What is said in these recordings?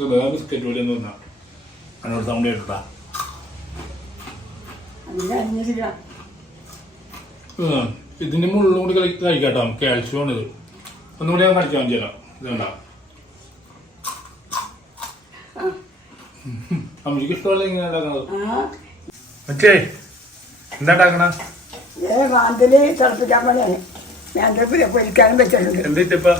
Biscuit പോലെ ഒന്നും തിന്നാ അതിനോട് സൗണ്ട് കേട്ടാ ഇതിന്റെ മുള്ളും കൂടി കളി കഴിക്കാട്ടോ. കാൽഷ്യം ആണ് ഇത് ഒന്നുകൂടി ഞാൻ കഴിക്കാൻ ചെയ്യാം ഇതണ്ട അമ്മയ്ക്ക് ഇഷ്ടമല്ല ഇങ്ങനെ ഉണ്ടാക്കണത്. മറ്റേ എന്താ ഉണ്ടാക്കണ? ഏ വാന്തൽ തിളപ്പിക്കാൻ പണിയാണ്. ഞാൻ പൊരിക്കാനും വെച്ചിട്ടുണ്ട്. എന്താ ഇപ്പൊ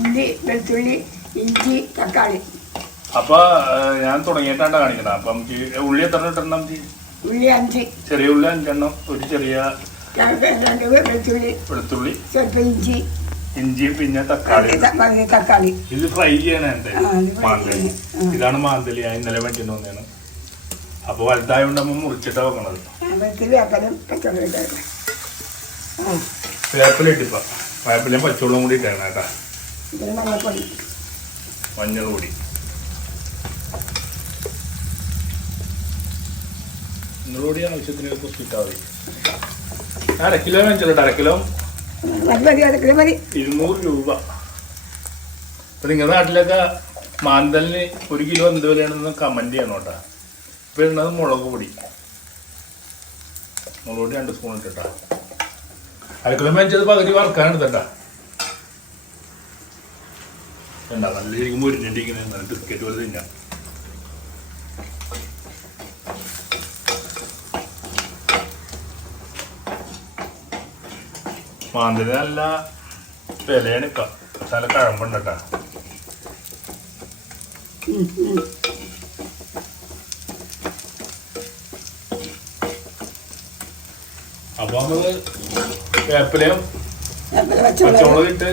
ഉള്ളി വെളുത്തുള്ളി ഇഞ്ചി തക്കാളി. അപ്പൊ ഞാൻ തുടങ്ങിയിട്ടാണ് കാണിക്കുന്നത് അപ്പൊ നമുക്ക് ഉള്ളി എത്ര ഇട്ടണം നമുക്ക് ഉള്ളി അഞ്ച്. ചെറിയ ഉള്ളി അഞ്ചെണ്ണം ഒരു ചെറിയ രണ്ട് വെളുത്തുള്ളി വെളുത്തുള്ളി. ചിലപ്പോൾ ഇഞ്ചി. ഇഞ്ചി പിന്നെ തക്കാളി. തക്കാളി. ഇത് ഫ്രൈ ചെയ്യണേ മാന്തലി. ഇതാണ് മാന്തലി. ഞാൻ ഇന്നലെ വേണ്ടിട്ട് വന്നതാണ് അപ്പൊ വലുതായോണ്ട് നമ്മൾ മുറിച്ചിട്ടാ വെക്കണത്. വേപ്പിലിട്ടിപ്പ വേപ്പിലും പച്ചവെള്ളം കൂടി ഇട്ടാണ് കേട്ടാ. ഇതിന് മഞ്ഞപ്പൊടി മഞ്ഞൾ പൊടി മഞ്ഞൾ കൂടി ആവശ്യത്തിന് കുറച്ച് ഇട്ടാൽ മതി. അര കിലോ വെച്ചല്ലോ അര കിലോ. ഇരുന്നൂറ് രൂപ. ഇപ്പൊ നിങ്ങളുടെ നാട്ടിലൊക്കെ മാന്തലിന് ഒരു കിലോ എന്ത് വിലയാണെന്ന് കമന്റ് ചെയ്യണം കേട്ടാ. ഇപ്പൊ ഇടുന്നത് മുളക് പൊടി. മുളക് പൊടി രണ്ട് സ്പൂൺ ഇട്ടിട്ടാ. അരക്കിലോ കിലോ വെച്ചത് പകുതി വറുക്കാൻ എടുത്തട്ടാ വേണ്ട നല്ല ശരിക്കും നല്ല ബിസ്ക്കറ്റ് പോലെ തിന്നാം. മാന്തൽ നല്ല വിലയാണ് ഇപ്പൊ. നല്ല കഴമ്പുണ്ട് കേട്ടാ. അപ്പൊ നമ്മൾ വേപ്പിലയും പച്ചമുളക്. ഇട്ട്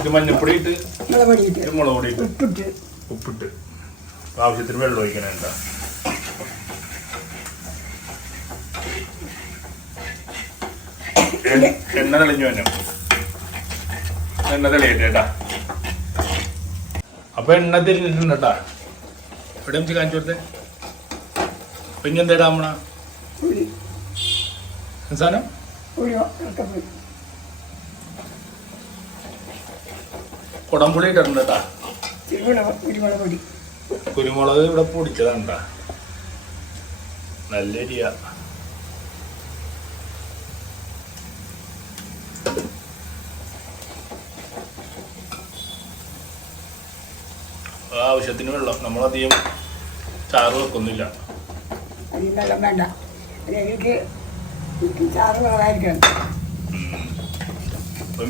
ഇത് മഞ്ഞപ്പൊടി ഇട്ട് മുളക് പൊടി മുളക് പൊടി ഉപ്പിട്ട്. ഉപ്പിട്ട് ആവശ്യത്തിന് വെള്ളം ഒഴിക്കണേണ്ട എണ്ണ തെളിഞ്ഞു തന്നെ എണ്ണ തെളിയട്ടേട്ടാ അപ്പൊ എണ്ണ തിരിഞ്ഞിട്ടുണ്ടാ കേട്ടാ. ഇവിടെ നമുക്ക് കാണിച്ചു കൊടുത്തേ. പിന്നെന്തേടാ നമ്മളാ സാധനം? കുടംപുളി ഇട്ടിട്ടുണ്ട് കേട്ടാ കുരുമുളക് കുരുമുളക് പൊടി. കുരുമുളക് ഇവിടെ പൊടിച്ചതാണ്ട. നല്ല എരിയ ആവശ്യത്തിന് വെള്ളം. നമ്മളധികം ചാറ് വെക്കൊന്നുമില്ല മീനും വെള്ളം വേണ്ട. ചാറ്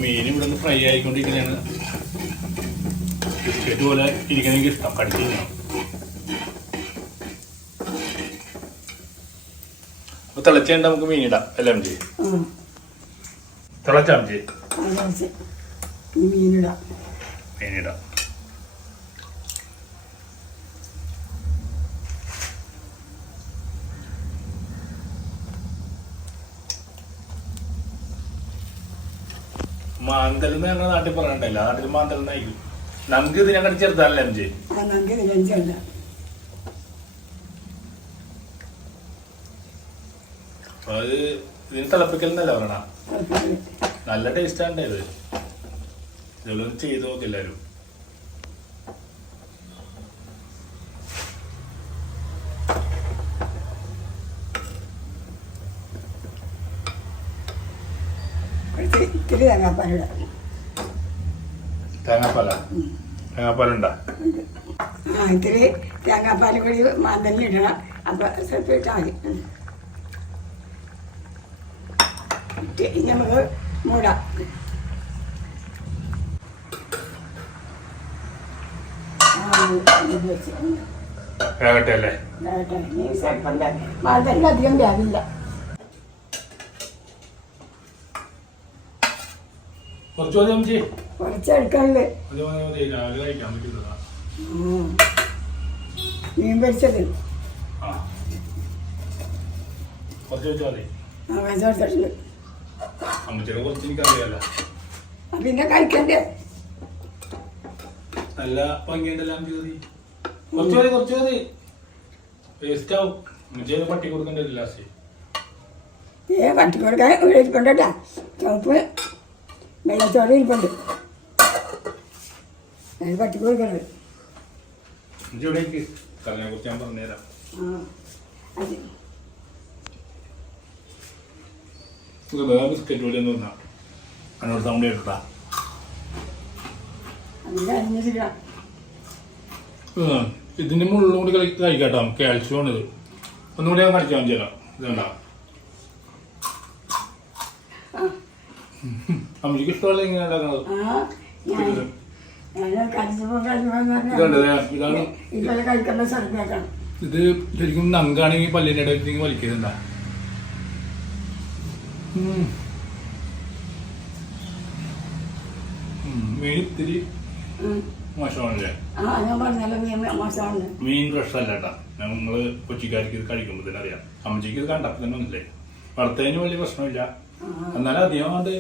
മീൻ ഇവിടെ നിന്ന് ഫ്രൈ ആയിക്കൊണ്ടിരിക്കുന്നതാണ് ബിസ്ക്കറ്റ് പോലെ ഇരിക്കുന്ന എനിക്ക് ഇഷ്ടം. കടിച്ചു തിന്നണം അപ്പൊ തിളച്ചേണ്ട നമുക്ക് മീനിടാം എല്ലാം ചെയ്യും. തിളച്ചാം ചെയ്യും മീനിടാം മാന്തൽ എന്ന് ഞങ്ങളുടെ നാട്ടിൽ പറയണ്ടല്ലോ നാട്ടിൽ മാന്തൽ എന്നായിരിക്കും. നമുക്ക് ഇത് ഞങ്ങളുടെ ചെറുതാണല്ലോ എം ജെ ആ നമുക്ക് ഇതിലഞ്ചല്ല അപ്പൊ അത് ഇതിന് തിളപ്പിക്കലെന്നല്ല പറയണ. നല്ല ടേസ്റ്റ് ആണ് ഇത്. ഇതൊന്നും ചെയ്ത് നോക്കി എല്ലാവരും ഇത്തിരി തേങ്ങാപ്പാലിടാം. തേങ്ങാപ്പാല? തേങ്ങാപ്പാലുണ്ടാ? ഇത്തിരി തേങ്ങാപ്പാൽ കൂടി മാന്തലിന് ഇടണം. അപ്പം ഇട്ടാൽ മതി. നമുക്ക് മൂടാം. വേകട്ടെ അല്ലേ? വേകട്ടെ. ഇനി സ്വല്പം മാന്തലിന് അധികം വേവില്ല കുറച്ച് മതി എം ജി കുറച്ച് എടുക്കാനുള്ളത് മതി മതി മതി. രാവിലെ കഴിക്കാൻ പറ്റില്ലതാ ഉം. മീൻ പൊരിച്ചത്. ആ. കുറച്ച് വെച്ചാൽ മതി. ആ വെച്ചെടുത്തിട്ടുണ്ട് അമ്മച്ചിയുടെ കുറച്ച് എനിക്കറിയാലോ ആ, പിന്നെ കഴിക്കണ്ടേ? നല്ല ഭംഗിയുണ്ടല്ലോ അമ്മച്ചി മതി കുറച്ച് മതി കുറച്ച് മതി. വേസ്റ്റ് ആവും. അമ്മച്ചിയുടെ പട്ടി കൊടുക്കേണ്ട ലാസ്റ്റ്. ഏ പട്ടി കൊടുക്കാൻ ഇവിടെ ചുവപ്പ് വെള്ളച്ചോറ് ഇരിപ്പുണ്ട് അത് പട്ടി കൊടുക്കണത് വേറെ ബിസ്ക്കറ്റ് പോലെ ഒന്നും എന്നോട് സൗണ്ട് കേട്ടാ അതിന്റെ ഇതിന്റെ മുള്ളും കൂടി കളി കഴിക്കാട്ടോ കാൽഷ്യം ആണ് ഇത് ഒന്നുകൂടി ഞാൻ കഴിക്കാൻ ചെയ്യാം ഇതുണ്ടാ ആ അമ്മയ്ക്ക് ഇഷ്ടമല്ല ഇങ്ങനെ ഉണ്ടാക്കണത് ആ ഞാൻ ഞാൻ കടിച്ചപ്പോൾ കടിച്ചപ്പോൾ ഇതുണ്ട് ദേ, ഇതാണ് ഇഷ്ടമല്ല ഇങ്ങനെ ഉണ്ടാക്കുന്നത് ഇത് ശരിക്കും നങ്കാണെങ്കിൽ പല്ലിന്റെ ഇടയ്ക്ക് വലിക്കുന്നുണ്ടാ. മീൻ ഇത്തിരി. മോശമാണല്ലേ? മീൻ ഫ്രഷ് അല്ല കേട്ടാ. ഞങ്ങൾ കൊച്ചിക്കാർക്ക് ഇത് കഴിക്കുമ്പോൾ തന്നെ അറിയാം. അമ്മച്ചിക്ക് ഇത് കണ്ടപ്പോൾ തന്നെ ഒന്നില്ലേ വറുത്തതിന് വലിയ പ്രശ്നമില്ല. എന്നാലും അധികം അത്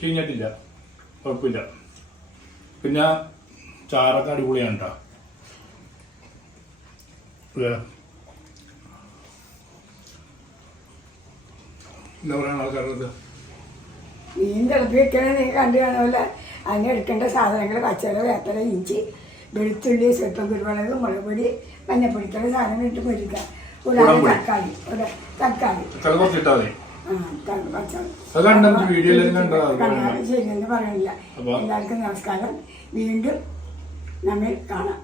ചീഞ്ഞിട്ടില്ല. കുഴപ്പമില്ല. പിന്നെ ചാറൊക്കെ അടിപൊളിയാണ് കേട്ടോ എന്താ പറയുക ആൾക്കാരുടെ? മീൻ തിളപ്പി വെക്കണ നീ കണ്ടു കാണുമല്ല. അതിന് എടുക്കേണ്ട സാധനങ്ങൾ പച്ചല വേപ്പര ഇഞ്ചി വെളുത്തുള്ളി സ്വല്പം കുരുമുളക് മുളക് പൊടി മഞ്ഞപ്പൊടിക്കുള്ള സാധനം ഇട്ട് പൊരിക്കുക കൂടാതെ തക്കാളി. ഒരു തക്കാളി. ശരിയെന്ന് പറയില്ല അപ്പൊ- എല്ലാവർക്കും നമസ്കാരം. വീണ്ടും നമ്മൾ കാണാം.